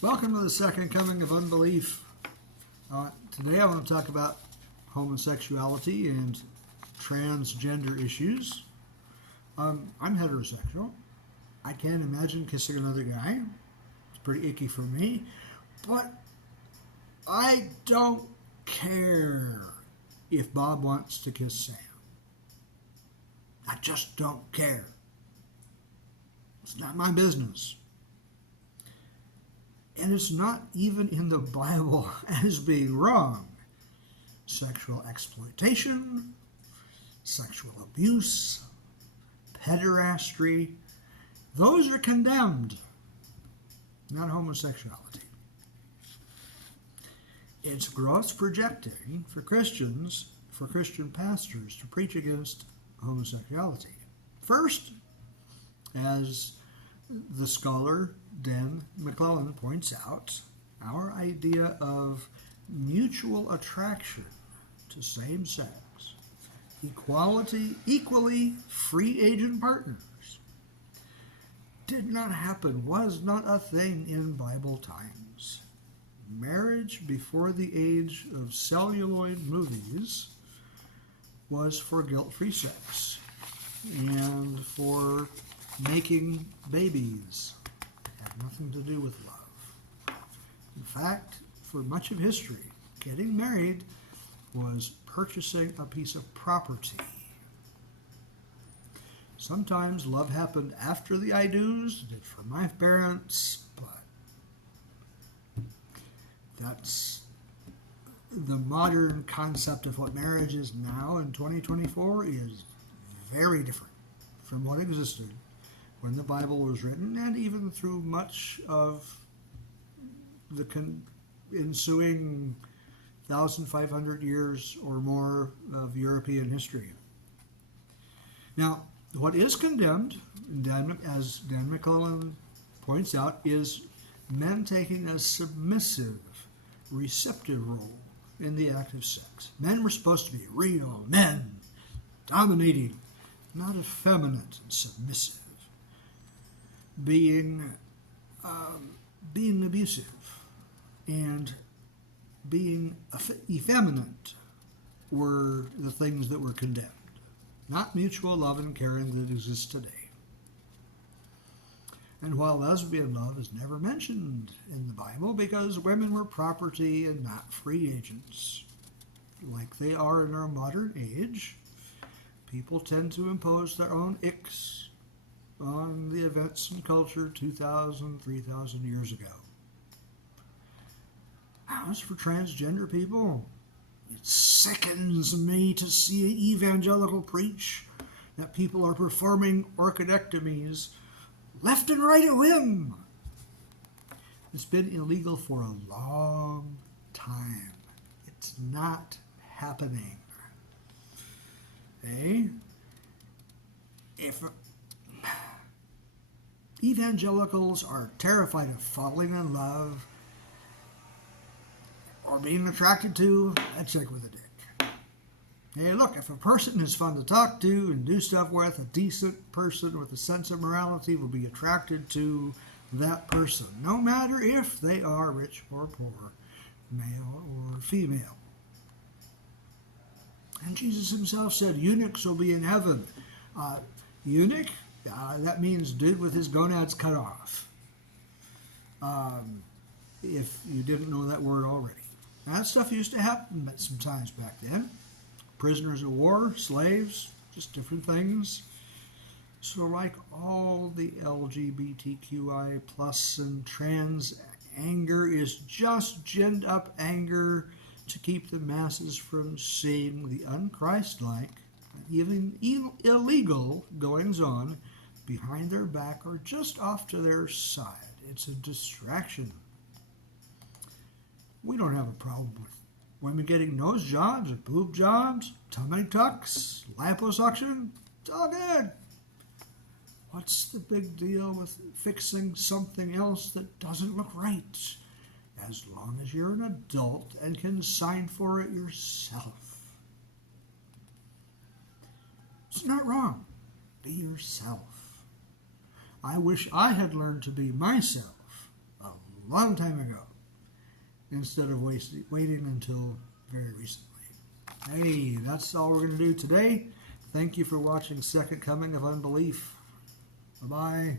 Welcome to the second coming of unbelief. Today I want to talk about homosexuality and transgender issues. I'm heterosexual. I can't imagine kissing another guy. It's pretty icky for me. But I don't care if Bob wants to kiss Sam. I just don't care. It's not my business. And it's not even in the Bible as being wrong. Sexual exploitation, sexual abuse, pederasty, those are condemned, not homosexuality. It's gross projecting for Christians, for Christian pastors to preach against homosexuality. First, as the scholar Dan McClellan points out, our idea of mutual attraction to same sex, equally free agent partners, did not happen, was not a thing in Bible times. Marriage before the age of celluloid movies was for guilt-free sex and for making babies. Had nothing to do with love. In fact, for much of history, getting married was purchasing a piece of property. Sometimes love happened after the I do's, did for my parents, but that's the modern concept of what marriage is now in 2024 is very different from what existed when the Bible was written, and even through much of the ensuing 1,500 years or more of European history. Now, what is condemned, as Dan McClellan points out, is men taking a submissive, receptive role in the act of sex. Men were supposed to be real men, dominating, not effeminate and submissive. Being abusive and being effeminate were the things that were condemned, not mutual love and caring that exists today. And while lesbian love is never mentioned in the Bible because women were property and not free agents, like they are in our modern age, people tend to impose their own icks on the events and culture 2,000, 3,000 years ago. As for transgender people, it sickens me to see an evangelical preach that people are performing orchidectomies left and right at whim. It's been illegal for a long time. It's not happening. If evangelicals are terrified of falling in love or being attracted to a chick with a dick. Hey, look, if a person is fun to talk to and do stuff with, a decent person with a sense of morality will be attracted to that person, no matter if they are rich or poor, male or female. And Jesus himself said eunuchs will be in heaven. Eunuch, that means dude with his gonads cut off. If you didn't know that word already. That stuff used to happen sometimes back then. Prisoners of war, slaves, just different things. So like all the LGBTQI plus and trans anger is just ginned up anger to keep the masses from seeing the unchristlike, even illegal goings on behind their back or just off to their side. It's a distraction. We don't have a problem with women getting nose jobs or boob jobs, tummy tucks, liposuction. It's all good. What's the big deal with fixing something else that doesn't look right? As long as you're an adult and can sign for it yourself. It's not wrong. Be yourself. I wish I had learned to be myself a a long time ago, instead of waiting until very recently. Hey, that's all we're going to do today. Thank you for watching Second Coming of Unbelief. Bye-bye.